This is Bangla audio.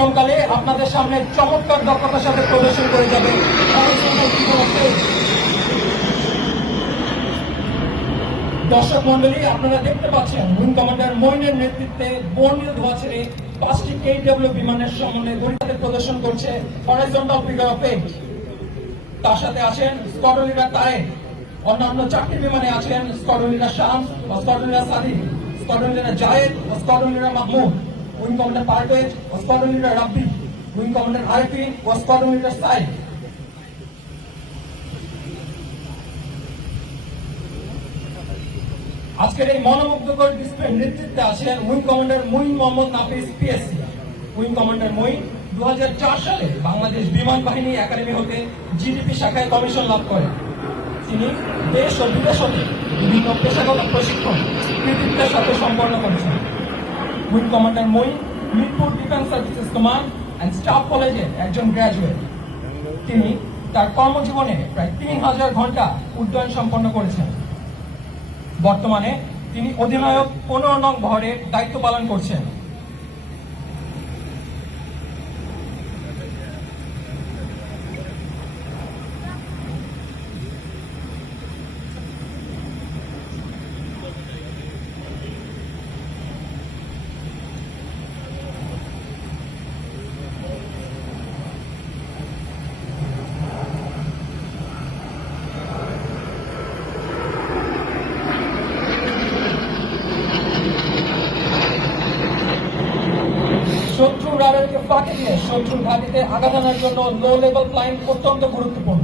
কার্যক্রমকালে আপনাদের সামনে চমৎকার দক্ষতার সাথে প্রদর্শন করে যাবে দর্শক মন্ডলী, আপনারা দেখতে পাচ্ছেন উইং কমান্ডার মইনের নেতৃত্বে বর্ণিল ধোয়া ছেড়ে 5টি KW বিমানের সমন্বয়ে গড়িতে প্রদর্শন করছে হরাইজন্টাল ফিগার অফ 8। তার সাথে আছেন স্কোয়াড্রন লিডার তারেক, অন্যান্য 4টি বিমানে আছেন স্কোয়াড্রন লিডার শামস ও squadron leader Sadiq, squadron leader Zayed ও squadron leader Mahmud, wing commander Parvez ও squadron leader Rabbi, wing commander Arifin ও স্কোয়াড্রন লিডার সাইদ। আজকের এই মনোমুগ্ধকর ডিসপ্লের নেতৃত্বে আছেন wing commander Muin Mohammad Nafis PSC. Wing commander Muin 2004 সালে বাংলাদেশ বিমান বাহিনী একাডেমি হতে জিডিপি শাখায় কমিশন লাভ করেন। তিনি দেশ ও বিদেশ হতে বিভিন্ন পেশাগত প্রশিক্ষণ কৃতিত্বের সাথে সম্পন্ন করেছেন। Wing commander Muin Mirpur defence services command and staff কলেজের একজন গ্র্যাজুয়েট। তিনি তার কর্মজীবনে প্রায় 3000 ঘন্টা উড্ডয়ন সম্পন্ন করেছেন। বর্তমানে তিনি অধিনায়ক 15 নং বহরের দায়িত্ব পালন করছেন। শত্রু রাডারকে ফাঁকি দিয়ে শত্রুর ঘাঁটিতে আঘাত আনার জন্য লো লেভেল ফ্লাইং অত্যন্ত গুরুত্বপূর্ণ।